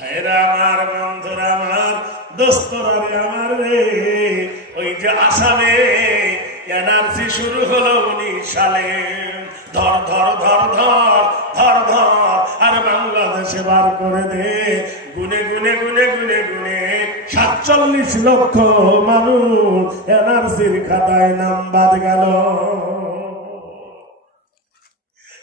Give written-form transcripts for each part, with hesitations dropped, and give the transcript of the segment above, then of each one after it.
ভাইরা আমার, বন্ধুরা আমার, দোস্তরা আমার রে, ওই যে আসামে এনআরসি শুরু হলো 19 সালে, ধর ধর ধর ধর ধর ধর, আর বাংলাদেশে বার করে দে গুনে গুনে গুনে গুনে গুনে 47 লক্ষ মানুষ এনআরসির খাতায় নাম বাদ গেল।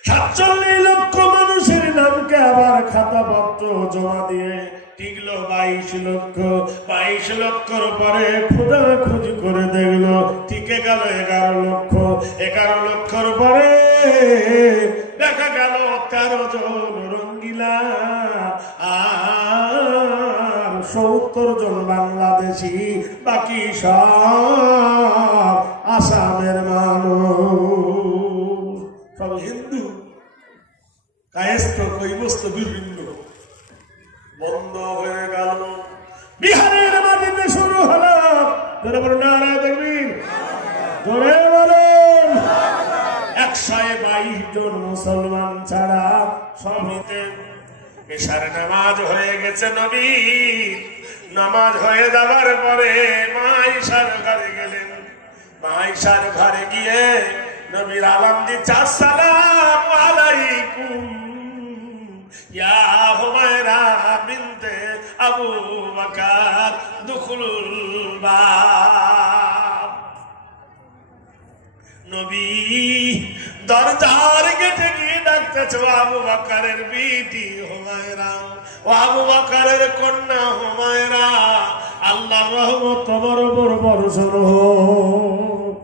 47 লক্ষ মানুষের নামকে আবার খাতাপত্র জমা দিয়ে টিকলো 22 লক্ষ। 22 লক্ষর পরে খোঁজাখুঁজি করে দেখলো টিকে গেল 11 লক্ষ। 11 লক্ষর পরে দেখা গেল 13 জন রঙ্গিলা আর 70 জন বাংলাদেশি, বাকি সব আসামের মানুষ, সব হিন্দু, কায়স্থ কৈবস্ত বিভিন্ন। বন্ধ হয়ে গেল। বিহারের মাটিতে শুরু হলো, জোরে বলুন নারায়ে তাকবীর, জোরে বলুন। 122 জন মুসলমান ছাড়া সমিতে এশার নামাজ হয়ে গেছে। নবী নামাজ হয়ে যাবার পরে মা আয়েশার ঘরে গেলেন। মা আয়েশার ঘরে গিয়ে নবীর আলাম দিচ্ছে, আসসালামু আলাইকুম ইয়া হুমায়রা বিনতে আবু বকর দুখুলুল বাব। নবী দরজার গেটে গিয়ে ডাকতেছে, আবু বকরের বিটি হুমায়রা, ও আবু বকরের কন্যা হুমায়রা, আল্লাহর রহমত তোমার উপর বর্ষণ হোক।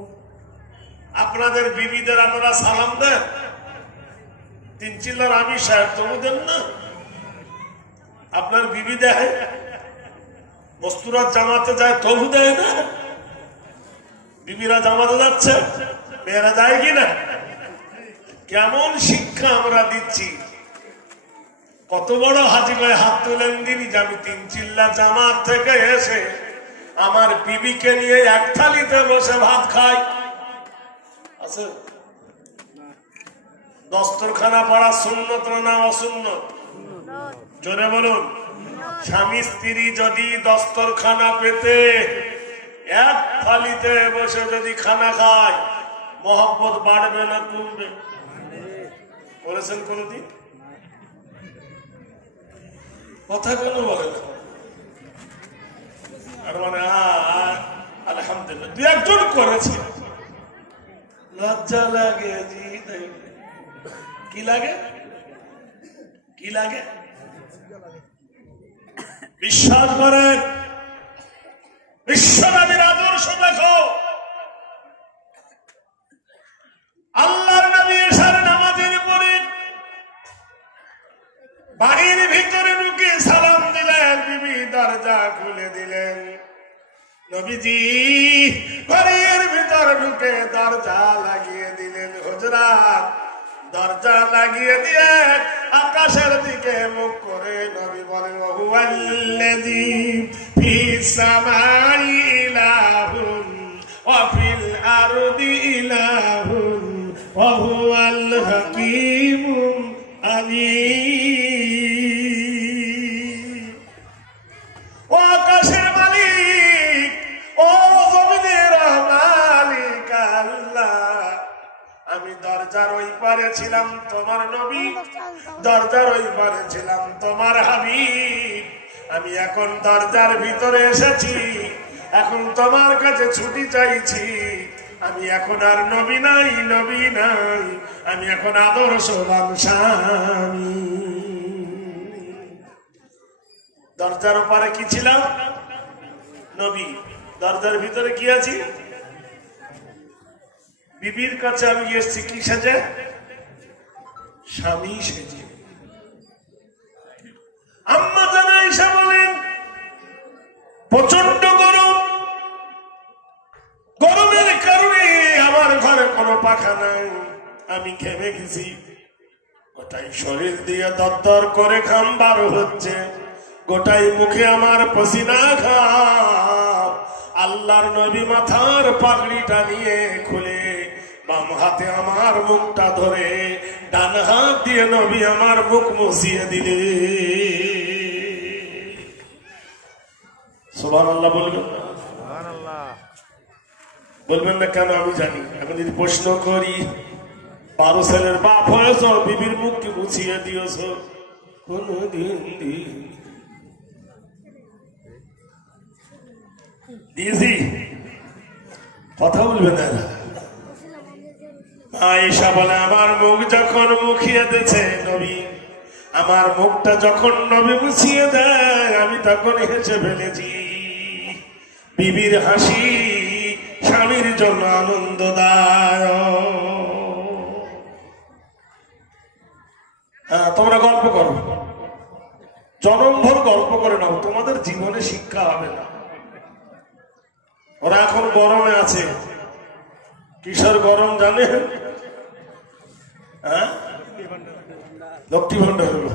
আপনাদের বিবিদের আপনারা সালাম দেন? 3 চিল্লার আমি সাহেব তবু দেন না? আপনার বিবি দেয়? মস্তুরাত জামাতে যায় তবু দেয় না? বিবিরা জামাতে যাচ্ছে, মেয়েরা যায় কিনা? কেমন শিক্ষা আমরা দিচ্ছি! কত বড় হাজি ভাই হাত তুলেন দিনই যে আমি 3 চিল্লা জামাত থেকে এসে আমার বিবিকে নিয়ে এক থালিতে বসে ভাত খাই। আছে দস্তরখানা পড়া সুন্নত না অসুন্নত? জোরে বলুন। স্বামী স্ত্রী যদি দস্তরখানা পেতে এক থালিতে বসে যদি খানা খায়, মহব্বত বাড়বে না কমবে? বলেছেন কোনদিন? কথা কেন বলে না? আর মানে আলহামদুলিল্লাহ 2-1 জন করেছে, লজ্জা লাগে জি। কি লাগে? কি লাগে? বিশ্বাস করেন, বিশ্বনবীর আদর্শ দেখো। আল্লাহর নবী এশার নামাজের পরে বাড়ির ভিতরে ঢুকে সালাম দিলেন, বিবি দরজা খুলে দিলেন। নবীজি ঘরের ভিতর ঢুকে দরজা লাগিয়ে দিলেন। হুজরাত দরজা লাগিয়ে দিয়ে আকাশের দিকে মুখ করে নবী বলেন, হুয়াল্লাযী ফিস সামাই ইলাহুন ওয়া ফিল আরদি ইলাহুন ওয়া হুয়াল হাকীমুল আলীম। ও আকাশের মালিক, ও জমিনের মালিক আল্লাহ, আমি দরজার ওই পারে ছিলাম তোমার নবী, দরজার ওই পারে ছিলাম তোমার হাবিব, আমি এখন দরজার ভিতরে এসেছি, এখন তোমার কাছে ছুটি চাইছি। আমি এখন আর নবী নাই, নবী নাই, আমি এখন আদর্শবান স্বামী। দরজার ওপারে কি ছিলাম? নবী। দরজার ভিতরে কি আছি? বিবির কাছে আমি এসেছি কি সেজে? স্বামী সেজে। আম্মা জান আয়েশা বলেন, প্রচন্ড গরম, গরমের কারণে আমার ঘরে কোনো পাখা নাই, আমি ঘেমে গেছি, গোটাই শরীর দিয়ে দরদর করে ঘাম বার হচ্ছে, গোটাই মুখে আমার পসিনা ঘাম। আল্লাহর নবী মাথার পাগড়িটা নিয়ে খুলে বাম হাতে আমার মুখটা ধরে ডান হাত দিয়ে নবী আমার মুখ মুছিয়ে দিলে। সুবহানাল্লাহ বলবেন না? বলবেন না কেন? আমি জানি। এখন যদি প্রশ্ন করি, 12 ছেলের বাপ হয়েছ, বিবির মুখকে মুছিয়ে দিয়েছ কোনদিন? দিয়েছি? কথা বলবেন না। আয়েশা বলে, আমার মুখ যখন মুখিয়ে দিয়েছে নবী, আমার মুখটা যখন নবী মুছিয়ে দেয়, আমি তখন হেসে ফেলেছি। বিবির হাসি স্বামীর জন্য আনন্দদায়ক। তোমরা গল্প করো, জনমভর গল্প করে নাও, তোমাদের জীবনে শিক্ষা হবে না। ওরা এখন গরমে আছে। কিসের গরম জানেন? লক্ষ্মী ভান্ডার হলো।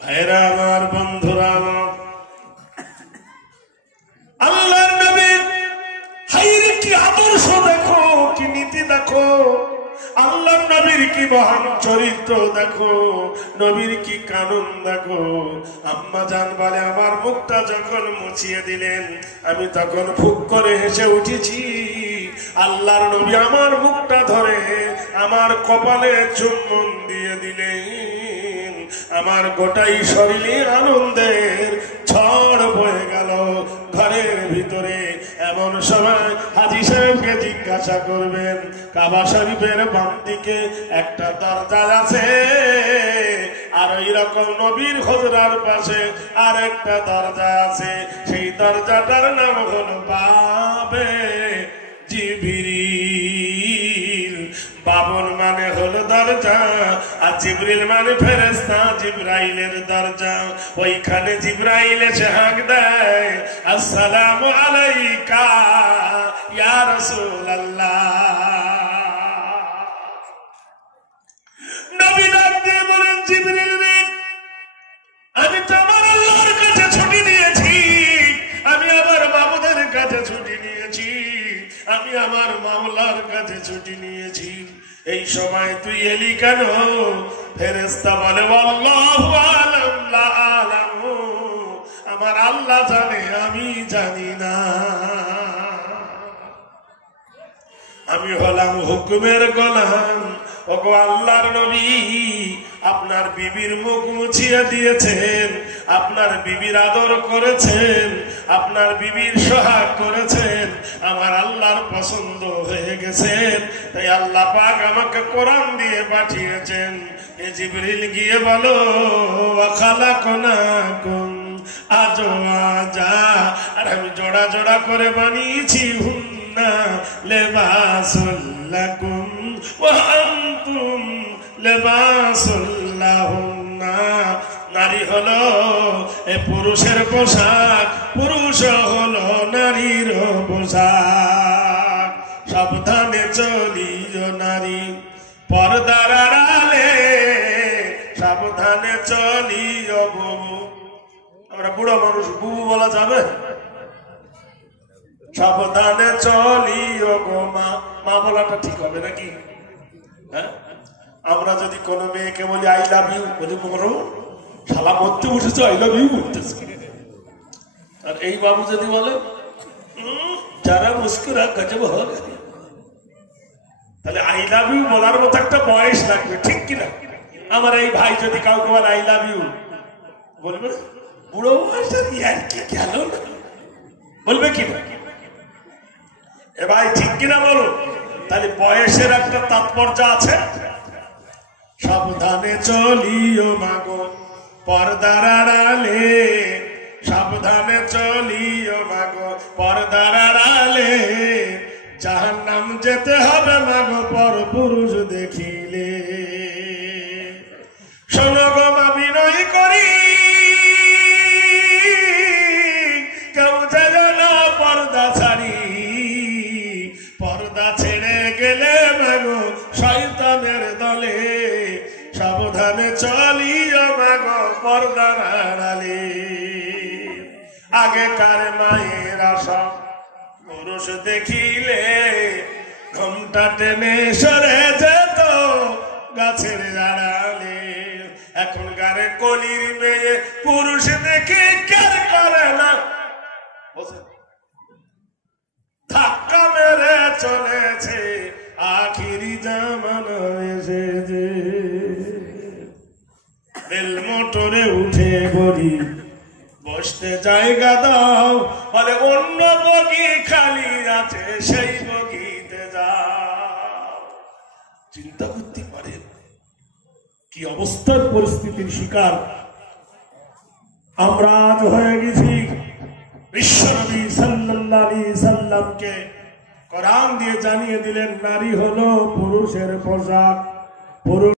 ভাইরা আমার, বন্ধুরা আমার, আল্লাহর নবী হাইরে কি আদর্শ দেখো, কি নীতি দেখো, আল্লাহর নবীর কি মহান চরিত্র দেখো, নবীর কি কানুন দেখো। আম্মা জান বলে, আমার মুখটা যখন মুছিয়ে দিলেন, আমি তখন ফুক করে হেসে উঠেছি। আল্লাহর নবী আমার মুখটা ধরে আমার কপালে চুম্বন দিয়ে দিলেন। আমার গোটাই শরীরে আনন্দের ঝড় বয়ে গেল। ঘরের ভিতরে এমন সময় হাজী সাহেবকে জিজ্ঞাসা করবেন, কাবা শরীফের বাম দিকে একটা দরজা আছে, আর এইরকম নবীর হুজরার পাশে আর একটা দরজা আছে, সেই দরজাটার নাম হলো বাবে জিবরিল। বাবন মানে হলো দরজা, আর জিবরিল মানে ফেরেশতা, জিবরাইলের দরজা। ওইখানে জিবরাইল এসে হাঁক দেয়, আসসালামু আলাইকা ইয়া রাসূলুল্লাহ। নবী ডাক দিয়ে বলেন, জিবরিল রে, আমি তো আমার আল্লাহর কাছে ছুটি নিয়েছি, আমি আমার মাবুদের কাছে ছুটি নিয়েছি, আমি আমার মাওলার কাছে ছুটি নিয়েছি, এই সময় তুই এলি কেন? ফেরেশতা বলে, আল্লাহু আ'লাম লা আ'লামু, আমার আল্লাহ জানে, আমি জানি না। আমি হলাম হুকুমের গোলাম। ওগো আল্লাহর নবী, আপনার বিবির মুখ মুছিয়ে দিয়েছেন, আপনার বিবির আদর করেছেন, আপনার বিবির সোহাগ করেছেন, আমার আল্লাহর পছন্দ হয়ে গেছেন। তাই আল্লাহ পাক আমাকে কোরআন দিয়ে পাঠিয়েছেন, এ জিবরিল গিয়ে বলো, খালাকনাকুম আজওয়াজা, আর আমি জোড়া জোড়া করে বানিয়েছি, হুন্না লিবাসুল লাকুম ওয়া আনতুম লিবাসুল লাহুন্না। নারী হলো এ পুরুষের পোশাক, পুরুষ হলো নারীর পোশাক। সাবধানে চলিও নারী পর্দার আড়ালে, সাবধানে চলিও বুবু। আমরা বুড়ো মানুষ, বুবু বলা যাবে? সাবধানে চলিও গো মা। মা বলাটা ঠিক হবে নাকি? হ্যাঁ, আমরা যদি কোনো মেয়েকে বলি আই লাভ ইউ, বলি বলো শালা মরতে বসেছে, আই লাভ ইউ বলতেছে। আর এই বাবু যদি বলে যারা মুস্কুরা গজব হবে, তাহলে আই লাভ ইউ বলার মতো একটা বয়স লাগবে, ঠিক কিনা? আমার এই ভাই যদি কাউকে বলে আই লাভ ইউ, বলবে বুড়ো বয়স আর কি গেল না, বলবে কিনা? এ ভাই ঠিক কিনা বলো? তাহলে বয়সের একটা তাৎপর্য আছে। সাবধানে চলিও মাগো পর্দার আড়ালে, সাবধানে চলিও মাগো পর্দার আড়ালে, জাহান্নাম যেতে হবে মাগো পর পুরুষ দেখিলে। শোনো গো মা, বিনয় করি, কেউ যেন না পর্দা ছাড়ি, পর্দা ছেড়ে গেলে মাগো শয়তানের দলে, সাবধানে চলিও মাগো পর্দার আড়ালে। আগেকার মায়ের আশা পুরুষ দেখিলে ঘোমটা টেনে সরে যেত গাছের আড়ালে। এখনকার কলির মেয়ে পুরুষ দেখে কার আখেরি জামানা এসেছে, রেল মোটরে উঠে বলি বসতে জায়গা দাও, বলে অন্য বগি খালি আছে সেই বগিতে যাও। চিন্তা করতে পারেন কি অবস্থার পরিস্থিতির শিকার আমরা আজ হয়ে গেছি। বিশ্বনবী সাল্লাল্লাহু আলাইহি সাল্লামকে কোরআন দিয়ে জানিয়ে দিলেন নারী হলো পুরুষের পোশাক, পুরুষ